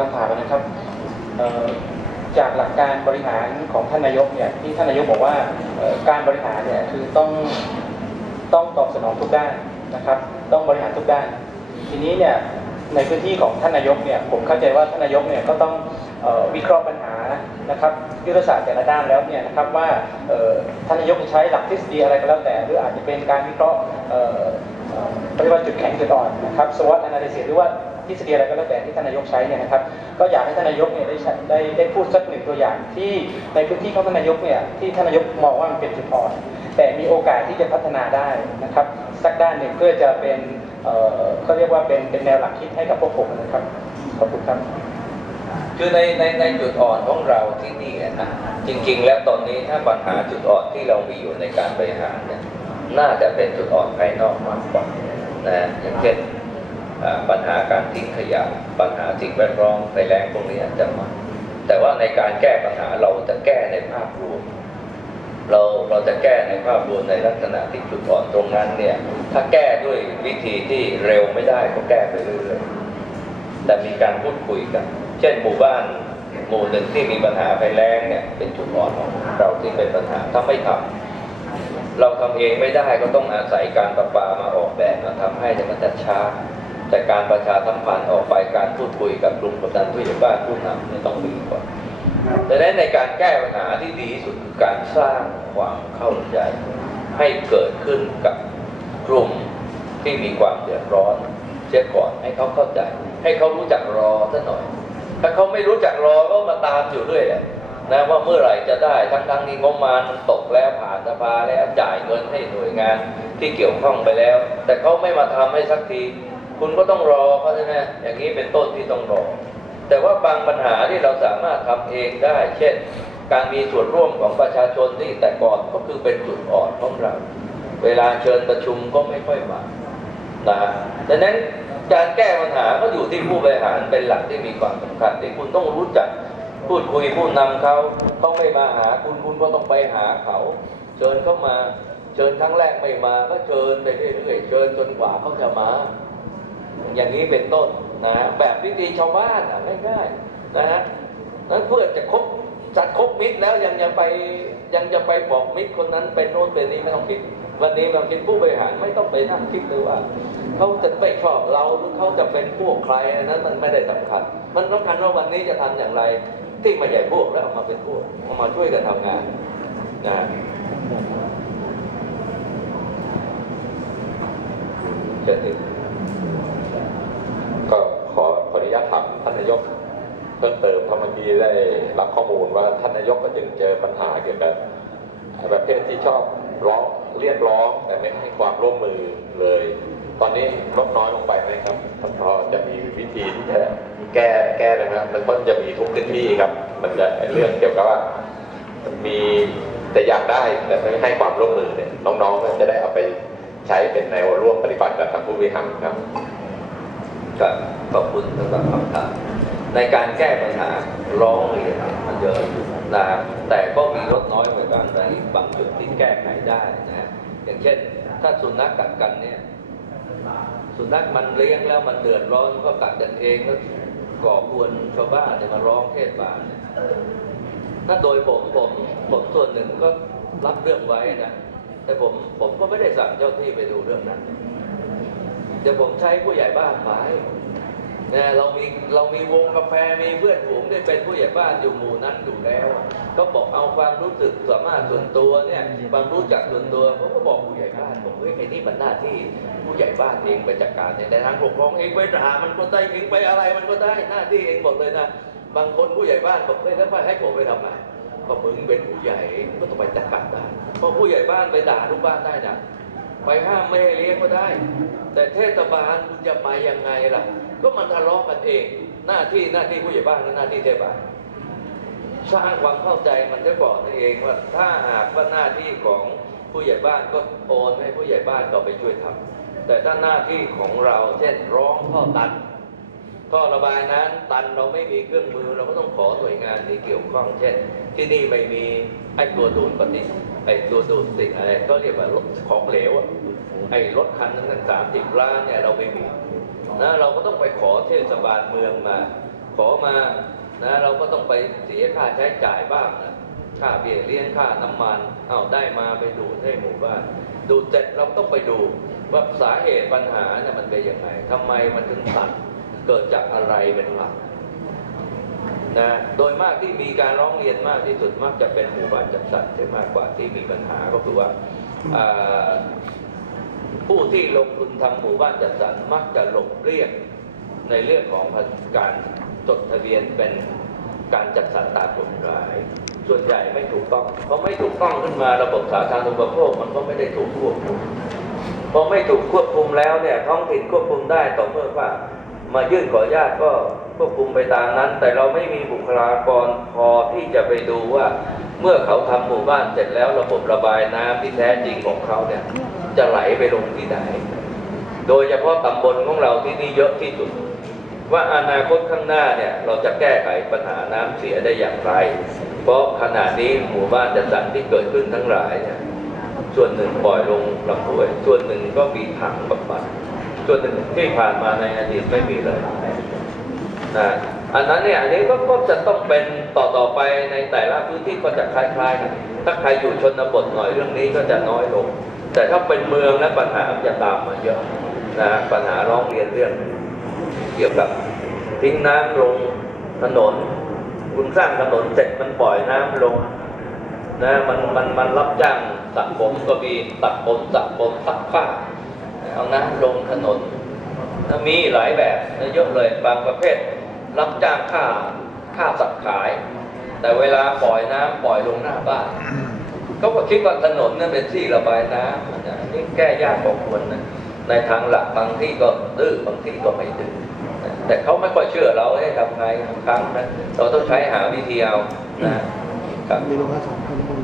คำถามนะครับจากหลักการบริหารของท่านนายกเนี่ยที่ท่านนายกบอกว่าการบริหารเนี่ยคือต้องต้องตอบสนองทุกด้านนะครับ ต้องบริหารทุกด้าน ทีนี้เนี่ยในพื้นที่ของท่านนายกเนี่ยผมเข้าใจว่าท่านนายกเนี่ยก็ต้องออวิเคราะห์ปัญหานะครับยุทธศาสตร์แต่ละด้านแล้วเนี่ยนะครับว่าท่านนายกจะใช้หลักทฤษฎีอะไรก็แล้วแต่ หรืออาจจะเป็นการวิเคราะห์เอ่อเอ่อเรียกว่าจุดแข็งจุดอ่อนนะครับ SWOT analysis หรือว่า ทฤษฎีอะไรก็แล้วแต่ที่ท่านนายกใช้เนี่ยนะครับก็อยากให้ท่านนายกเนี่ยได้ได้ได้พูดสักหนึ่งตัวอย่างที่ในพื้นที่ของท่านนายกเนี่ยที่ท่านนายกมองว่ามันเป็นจุดอ่อนแต่มีโอกาสที่จะพัฒนาได้นะครับ สักด้านหนึ่งเพื่อจะเป็นเขาเรียกว่าเป็นเป็นแนวหลักคิดให้กับพวกผมนะครับขอบคุณครับคือในในในจุดอ่อนของเราที่นี่นะจริง ๆ แล้วตอนนี้ถ้าปัญหาจุดอ่อนที่เรามีอยู่ในการบริหารเนี่ยน่าจะเป็นจุดอ่อนภายนอกมากกว่านะอย่างเช่น ปัญหาการทิ้งขยะปัญหาสิ่งแวดล้อมไฟแรงพวกนี้อาจจะมาแต่ว่าในการแก้ปัญหาเราจะแก้ในภาพรวม เราเราจะแก้ในภาพรวมในลักษณะที่จุดอ่อนตรงนั้นเนี่ย ถ้าแก้ด้วยวิธีที่เร็วไม่ได้ก็แก้ไปเรื่อยๆแต่มีการพูดคุยกัน เช่นหมู่บ้านหมู่หนึ่งที่มีปัญหาภัยแล้งเนี่ยเป็นจุดอ่อนของเราที่เป็นปัญหาถ้าไม่ทำเราทำเองไม่ได้ก็ต้องอาศัยการประปามาออกแบบมาทำให้แต่มันจะช้า แต่การประชาสัมพันธ์ออกไปการพูดคุยกับกลุ่มกำนันผู้ใหญ่บ้านผู้นำเนี่ยต้องดีกว่าดังนั้นในการแก้ปัญหาที่ดีที่สุดคือการสร้างความเข้าใจ ให้เกิดขึ้นกับกลุ่มที่มีความเดือดร้อนเสียก่อนให้เขาเข้าใจ ให้เขารู้จักรอซะหน่อย ถ้าเขาไม่รู้จักรอก็มาตามอยู่เรื่อยแหละนะว่าเมื่อไหร่จะได้ทั้งทั้งๆที่งบประมาณมันตกแล้วผ่านสภาแล้วจ่ายเงินให้หน่วยงานที่เกี่ยวข้องไปแล้ว แต่เขาไม่มาทำให้สักที คุณก็ต้องรอเขาใช่ไหมอย่างนี้เป็นต้นที่ต้องรอ แต่ว่าบางปัญหาที่เราสามารถทำเองได้ เช่น การมีส่วนร่วมของประชาชนที่แต่ก่อนก็คือเป็นจุดอ่อนของเรา เวลาเชิญประชุมก็ไม่ค่อยมานะดังนั้นการแก้ปัญหาก็อยู่ที่ผู้บริหารเป็นหลักที่มีความสำคัญที่คุณต้องรู้จักพูดคุยผู้นำเขาเขาไม่มาหาคุณคุณก็ต้องไปหาเขา เชิญเขามา เชิญครั้งแรกไม่มาก็เชิญไปเรื่อยๆเชิญจนกว่าเขาจะมา อย่างนี้เป็นต้นนะฮะแบบวิธีชาวบ้านอะง่ายๆนะฮะนั้นเพื่อจะคบจัดคบมิตรแล้วยังยังไปยังจะไปบอกมิตรคนนั้นเป็นโน้นเป็นนี้ไม่ต้องคิด วันนี้เราคิดผู้บริหารไม่ต้องไปนั่งคิดเลยว่าเขาจะไม่ชอบเราหรือเขาจะเป็นพวกใครนั้นมันไม่ได้สำคัญ มันสำคัญว่าวันนี้จะทำอย่างไร ที่มาใหญ่พวกแล้วเอามาเป็นพวกเอามาช่วยกันทำงานนะเชิญที่ ก็ขอขออนุญาตถาม ท่านนายกเพิ่มเติมเพราะเมื่อกี้ได้รับข้อมูลว่าท่านนายกก็จึงเจอปัญหาเกี่ยวกับประเภทที่ชอบร้องเรียกร้องแต่ไม่ให้ความร่วมมือเลย ตอนนี้ลดน้อยลงไปไหมครับพอจะมีวิธีที่จะแก้แก้เลยไหมครับมันก็จะมีทุกพื้นที่ครับ มันจะเรื่องเกี่ยวกับว่ามีแต่อยากได้แต่ไม่ให้ความร่วมมือเนี่ยน้องๆก็จะได้เอาไปใช้เป็นแนวร่วมปฏิบัติกับทางผู้บริหารครับ ครับขอบคุณสำหรับคำถามในการแก้ปัญหาร้องเรียนมันเยอะนะแต่ก็มีลดน้อยเหมือนกันในบางจุดที่แก้ไขได้นะฮะอย่างเช่น ถ้าสุนัขกัดกันเนี่ยสุนัขมันเลี้ยงแล้วมันเดือดร้อนก็กัดกันเองแล้วก่อกวนชาวบ้านเนี่ยมาร้องเทศบาลเนี่ยถ้าโดยผมผมผมส่วนหนึ่งก็รับเรื่องไว้นะแต่ผมผมก็ไม่ได้สั่งเจ้าที่ไปดูเรื่องนั้น เดี๋ยวผมใช้ผู้ใหญ่บ้านไปนะเรามีเรามีวงกาแฟมีเพื่อนฝูงได้เป็นผู้ใหญ่บ้านอยู่หมู่นั้นอยู่แล้วอะก็บอกเอาความรู้สึกสามารถส่วนตัวเนี่ยความรู้จักส่วนตัวผมก็บอกผู้ใหญ่บ้านบอกเฮ้ยไอ้นี่มันหน้าที่ผู้ใหญ่บ้านเองไปจัดการเนี่ยในทางปกครองเองไปด่ามันก็ได้เองไปอะไรมันก็ได้หน้าที่เองหมดเลยนะบางคนผู้ใหญ่บ้านบอกเฮ้ยแล้วไปให้ผมไปทำไมก็มึงเป็นผู้ใหญ่ก็ต้องไปจัดการได้เพราะผู้ใหญ่บ้านไปด่าลูกบ้านได้นะ ไปห้ามไม่ให้เลี้ยงก็ได้ แต่เทศบาลคุณจะไปยังไงล่ะ ก็มันทะเลาะกันเอง หน้าที่หน้าที่ผู้ใหญ่บ้านและหน้าที่เทศบาลสร้างความเข้าใจมันได้บอกนั่นเองว่าถ้าหากว่าหน้าที่ของผู้ใหญ่บ้านก็โอนให้ผู้ใหญ่บ้านก็ไปช่วยทำแต่ถ้าหน้าที่ของเราเช่นร้องข้อตัน ท่อระบายน้ำตันเราไม่มีเครื่องมือเราก็ต้องขอหน่วยงานที่เกี่ยวข้อง เช่น ที่นี่ไม่มีไอ้ตัวดูดปฏิไอ้ตัวดูดสิ่งอะไรก็เรียกว่าของเหลวอะไอ้รถคันนึงตั้งสามสิบล้านเนี่ยเราไม่มีนะเราก็ต้องไปขอเทศบาลเมืองมา ขอมานะเราก็ต้องไปเสียค่าใช้จ่ายบ้างนะค่าเบี้ยเลี้ยงค่าน้ำมันเอาได้มาไปดูดให้หมู่บ้านดูเสร็จเราต้องไปดูว่าสาเหตุปัญหาเนี่ยมันเป็นยังไงทำไมมันถึงตัด เกิดจากอะไรเป็นหลักนะโดยมากที่มีการร้องเรียนมากที่สุดมักจะเป็นหมู่บ้านจัดสรรจะมากกว่าที่มีปัญหาก็คือว่าอ่าผู้ที่ลงทุนทำหมู่บ้านจัดสรรมักจะหลบเลี่ยงในเรื่องของการจดทะเบียนเป็นการจัดสรรตามกฎหมาย ส่วนใหญ่ไม่ถูกต้องพอไม่ถูกต้องขึ้นมาระบบสาธารณูปโภคมันก็ไม่ได้ถูกควบคุมพอไม่ถูกควบคุมแล้วเนี่ยท้องถิ่นควบคุมได้ต่อเมื่อว่า มายื่นขออนุญาตก็ควบคุมไปตามนั้น แต่เราไม่มีบุคลากรพอที่จะไปดูว่า เมื่อเขาทำหมู่บ้านเสร็จแล้วระบบระบายน้ำที่แท้จริงของเขาเนี่ยจะไหลไปลงที่ไหน โดยเฉพาะตำบลของเราที่นี่เยอะที่สุด ว่าอนาคตข้างหน้าเนี่ยเราจะแก้ไขปัญหาน้ำเสียได้อย่างไร เพราะขณะนี้หมู่บ้านจัดสรรที่เกิดขึ้นทั้งหลายเนี่ยส่วนหนึ่งปล่อยลงลำห้วย ส่วนหนึ่งก็มีถังบำบัด ส่วหนึ่งที่ผ่านมาในอดีตไม่มีเลยนะอันนั้นเนี่ยอันนี้ก็ก็จะต้องเป็นต่อต่อไปในแต่ละพื้นที่ก็จะคล้ายๆกันถ้าใครอยู่ชนบทหน่อยเรื่องนี้ก็จะน้อยลง แต่ถ้าเป็นเมืองแล้วปัญหาจะตามมาเยอะนะปัญหาร้องเรียนเรื่อง เกี่ยวกับทิ้งน้ำลงถนน คุณสร้างถนนเสร็จมันปล่อยน้ำลงนะมันมันมันรับจ้างตัดผมก็มีตัดผมตัดผมซักผ้า เอาน้ำลงถนนมีหลายแบบเยอะเลยบางประเภท รับจ้างค่าค่าสัตว์ขาย แต่เวลาปล่อยน้ำปล่อยลงหน้าบ้านก็คิดว่าถนนนั่นเป็นที่ระบายน้ำนะนี่แก้ยากพอควรนะในทางหลักบางที่ก็ดื้อบางที่ก็ไม่ดื้อแต่เขาไม่ค่อยเชื่อเราให้ทำไงครั้งนะเราต้องใช้หาวิธีเอานะครับมีโรงงานสองพันคน